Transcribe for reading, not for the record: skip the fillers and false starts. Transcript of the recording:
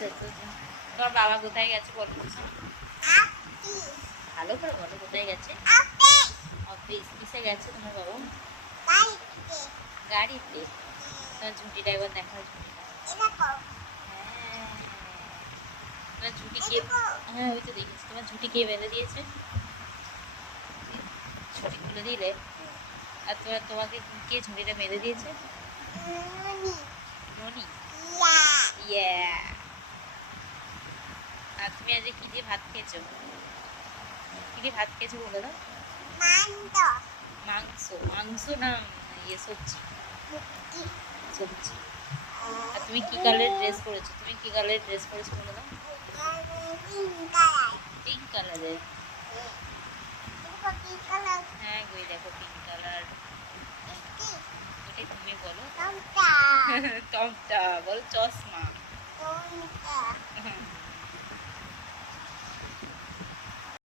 আচ্ছা আচ্ছা আচ্ছা। তোমার বাবা কোথায় গেছে বলো তো? ভালো করে বলো, কোথায় গেছে? অফিস। কিসে গেছে তোমার বাবা? গাড়িতে। তোমার ঝুঁটিটা একবার দেখাও, ঝুঁটিটা। হ্যাঁ, তোমার ঝুঁটি কে? হ্যাঁ ওই তো দেখেছি। তোমার ঝুঁটি কে বেঁধে দিয়েছে? ঝুঁটি খুলে দিলে? আর তোমাকে কে ঝুঁটিটা বেঁধে দিয়েছে? ননি। ইয়া। আর তুমি আজকে কি দিয়ে ভাত খেয়েছো? কি দিয়ে ভাত খেয়েছো বলো তো? মাংস। মাংস না, ইয়ে সবজি। সবজি। আর তুমি কি কালারের ড্রেস পরেছো? তুমি কি কালারের ড্রেস পরেছো বলো তো? পিঙ্ক কালারের। হ্যাঁ গই দেখো, পিঙ্ক কালার। ওটাই তুমি বলো। টমটা বলো, চশমা।